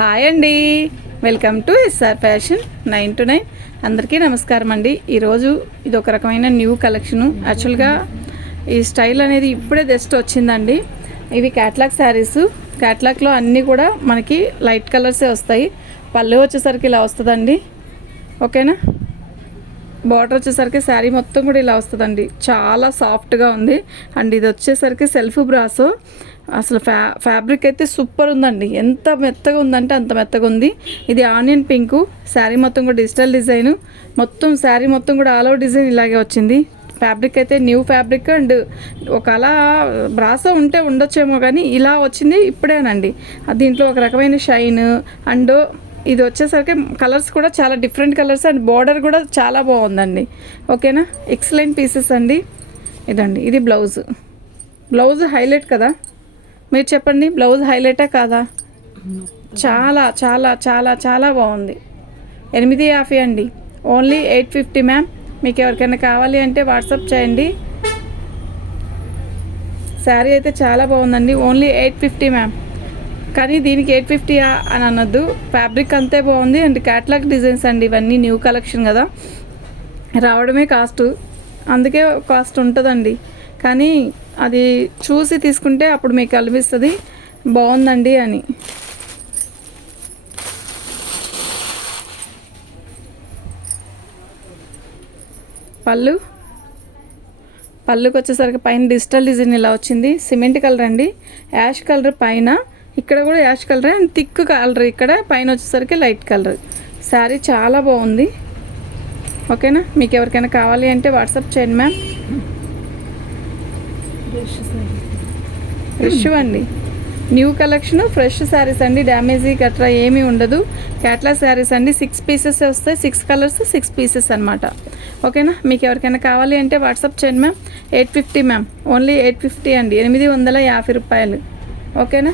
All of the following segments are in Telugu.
హాయ్ అండి. Welcome to SR fashion nine to nine. అందరికీ నమస్కారం అండి. ఈరోజు ఇది ఒక రకమైన న్యూ కలెక్షను. యాక్చువల్గా ఈ స్టైల్ అనేది ఇప్పుడే జస్ట్ వచ్చిందండి. ఇవి క్యాట్లాగ్ శారీస్. క్యాట్లాగ్లో అన్నీ కూడా మనకి లైట్ కలర్సే వస్తాయి. పళ్ళు వచ్చేసరికి ఇలా వస్తుందండి. ఓకేనా? బార్డర్ వచ్చేసరికి శారీ మొత్తం కూడా ఇలా వస్తుందండి. చాలా సాఫ్ట్గా ఉంది. అండ్ ఇది వచ్చేసరికి సెల్ఫ్ బ్రాసో అసలు ఫ్యా ఫ్యాబ్రిక్ అయితే సూపర్ ఉందండి. ఎంత మెత్తగా ఉందంటే అంత మెత్తగా ఉంది. ఇది ఆనియన్ పింకు శారీ మొత్తం కూడా డిజిటల్ డిజైన్ మొత్తం శారీ మొత్తం కూడా ఆల్ ఓవర్ డిజైన్ ఇలాగే వచ్చింది. ఫ్యాబ్రిక్ అయితే న్యూ ఫ్యాబ్రిక్ అండ్ ఒక అలా బ్రాసో ఉంటే ఉండొచ్చేమో కానీ ఇలా వచ్చింది ఇప్పుడేనండి. దీంట్లో ఒక రకమైన షైన్ అండ్ ఇది వచ్చేసరికి కలర్స్ కూడా చాలా డిఫరెంట్ కలర్స్ అండ్ బార్డర్ కూడా చాలా బాగుందండి. ఓకేనా? ఎక్సలెంట్ పీసెస్ అండి. ఇదండి. ఇది బ్లౌజ్. బ్లౌజ్ హైలైట్ కదా? మీరు చెప్పండి బ్లౌజ్ హైలైటా కాదా? చాలా చాలా చాలా చాలా బాగుంది. ఎనిమిది యాభై అండి. Only eight fifty ma'am. మీకు ఎవరికైనా కావాలి అంటే వాట్సాప్ చేయండి. శారీ అయితే చాలా బాగుందండి. Only eight fifty ma'am. కానీ దీనికి ఎయిట్ ఫిఫ్టీ అని అనొద్దు. ఫ్యాబ్రిక్ అంతే బాగుంది. అండ్ క్యాట్లాగ్ డిజైన్స్ అండి. ఇవన్నీ న్యూ కలెక్షన్ కదా. రావడమే కాస్ట్ అందుకే కాస్ట్ ఉంటుందండి. కానీ అది చూసి తీసుకుంటే అప్పుడు మీకు అనిపిస్తుంది బాగుందండి అని. పళ్ళు? పళ్ళుకి వచ్చేసరికి పైన డిజిటల్ డిజైన్ ఇలా వచ్చింది. సిమెంట్ కలర్ అండి. యాష్ కలర్ పైన ఇక్కడ కూడా ash colour and thick colour ఇక్కడ. పైన వచ్చేసరికి లైట్ కలర్. శారీ చాలా బాగుంది. ఓకేనా? మీకు ఎవరికైనా కావాలి అంటే వాట్సాప్ చేయండి మ్యామ్. ఫ్రెష్ అండి. న్యూ కలెక్షన్ ఫ్రెష్ శారీస్ అండి. డ్యామేజీ గట్రా ఏమీ ఉండదు. క్యాట్లా శారీస్ అండి. సిక్స్ పీసెస్ వస్తాయి. సిక్స్ కలర్స్ సిక్స్ పీసెస్ అనమాట ఓకేనా? మీకు ఎవరికైనా కావాలి అంటే వాట్సాప్ చేయండి ma'am. Eight fifty ma'am. Only eight fifty అండి. ఎనిమిది వందల యాభై రూపాయలు. ఓకేనా?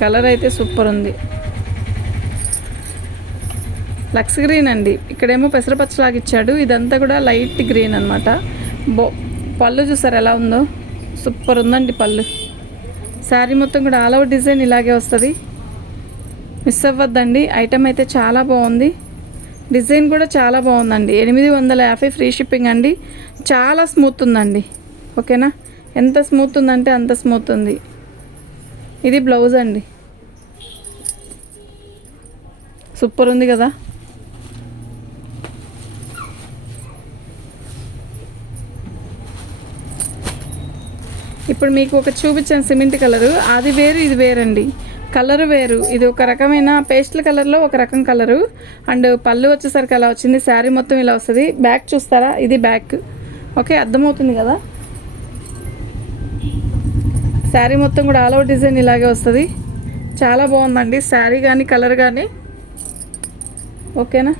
కలర్ అయితే సూపర్ ఉంది. లక్స్ గ్రీన్ అండి. ఇక్కడేమో పెసరపచ్చలాగా ఇచ్చాడు. ఇదంతా కూడా లైట్ గ్రీన్ అనమాట బో పళ్ళు చూసారు ఎలా ఉందో? సూపర్ ఉందండి పళ్ళు. శారీ మొత్తం కూడా ఆల్ ఓవర్ డిజైన్ ఇలాగే వస్తుంది. మిస్ అవ్వద్దండి. ఐటమ్ అయితే చాలా బాగుంది. డిజైన్ కూడా చాలా బాగుందండి. ఎనిమిది వందల యాభై ఫ్రీ షిప్పింగ్ అండి. చాలా స్మూత్ ఉందండి. ఓకేనా? ఎంత స్మూత్ ఉందంటే అంత స్మూత్ ఉంది. ఇది బ్లౌజ్ అండి. సూపర్ ఉంది కదా? ఇప్పుడు మీకు ఒక చూపించాను సిమెంట్ కలరు. అది వేరు ఇది వేరండి. కలర్ వేరు. ఇది ఒక రకమైన పేస్టల్ కలర్లో ఒక రకం కలరు. అండ్ పళ్ళు వచ్చేసరికి అలా వచ్చింది. శారీ మొత్తం ఇలా వస్తుంది. బ్యాక్ చూస్తారా? ఇది బ్యాక్. ఓకే అర్థమవుతుంది కదా? శారీ మొత్తం కూడా ఆల్ ఓవర్ డిజైన్ ఇలాగే వస్తుంది. చాలా బాగుందండి. శారీ కానీ కలర్ కానీ ఓకేనా?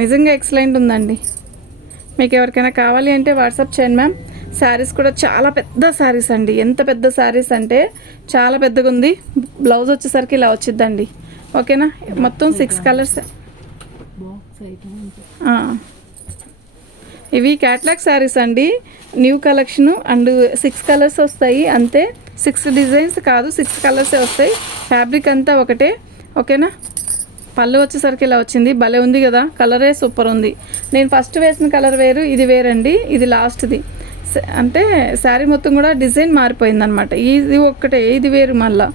నిజంగా ఎక్సలెంట్ ఉందండి. మీకు ఎవరికైనా కావాలి అంటే వాట్సాప్ చేయండి మ్యామ్. శారీస్ కూడా చాలా పెద్ద శారీస్ అండి. ఎంత పెద్ద శారీస్ అంటే చాలా పెద్దగా ఉంది. బ్లౌజ్ వచ్చేసరికి ఇలా వచ్చిద్దండి. ఓకేనా? మొత్తం సిక్స్ కలర్స్ ఇవి క్యాట్లాగ్ శారీస్ అండి. New collection and six colours వస్తాయి. అంతే సిక్స్ డిజైన్స్ కాదు సిక్స్ కలర్సే వస్తాయి. ఫ్యాబ్రిక్ అంతా ఒకటే. ఓకేనా పళ్ళు వచ్చేసరికి ఇలా వచ్చింది. భలే ఉంది కదా? కలరే సూపర్ ఉంది. నేను ఫస్ట్ వేసిన కలర్ వేరు ఇది వేరండి. ఇది లాస్ట్ది అంటే శారీ మొత్తం కూడా డిజైన్ మారిపోయింది అనమాట ఇది ఒక్కటే ఇది వేరు మళ్ళా.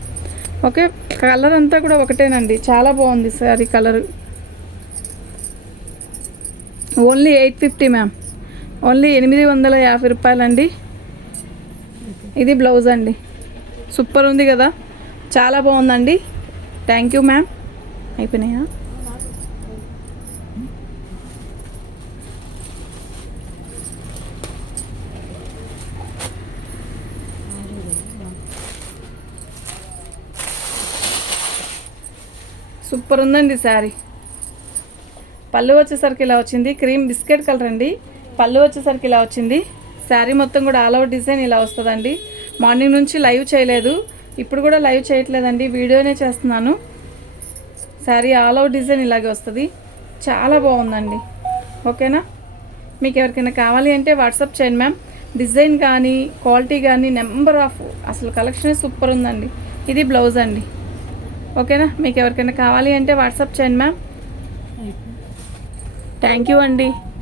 ఓకే కలర్ అంతా కూడా ఒకటేనండి. చాలా బాగుంది sari colour only eight fifty ma'am only ఎనిమిది వందల యాభై రూపాయలండి. ఇది బ్లౌజ్ అండి. సూపర్ ఉంది కదా? చాలా బాగుందండి. థ్యాంక్ యూ మ్యామ్ అయిపోయినాయా? సూపర్ ఉందండి శారీ. పళ్ళు వచ్చేసరికి ఇలా వచ్చింది. క్రీమ్ బిస్కెట్ కలర్ అండి. పళ్ళు వచ్చేసరికి ఇలా వచ్చింది. శారీ మొత్తం కూడా ఆల్ ఓవర్ డిజైన్ ఇలా వస్తుందండి. మార్నింగ్ నుంచి లైవ్ చేయలేదు. ఇప్పుడు కూడా లైవ్ చేయట్లేదండి. వీడియోనే చేస్తున్నాను. శారీ ఆల్ అవుట్ డిజైన్ ఇలాగే వస్తుంది. చాలా బాగుందండి. ఓకేనా? మీకు ఎవరికైనా కావాలి అంటే వాట్సాప్ చేయండి మ్యామ్. డిజైన్ కానీ క్వాలిటీ కానీ నెంబర్ ఆఫ్ అసలు కలెక్షన్ సూపర్ ఉందండి. ఇది బ్లౌజ్ అండి. ఓకేనా? మీకు ఎవరికైనా కావాలి అంటే వాట్సాప్ చేయండి మ్యామ్. థ్యాంక్ యూ అండి.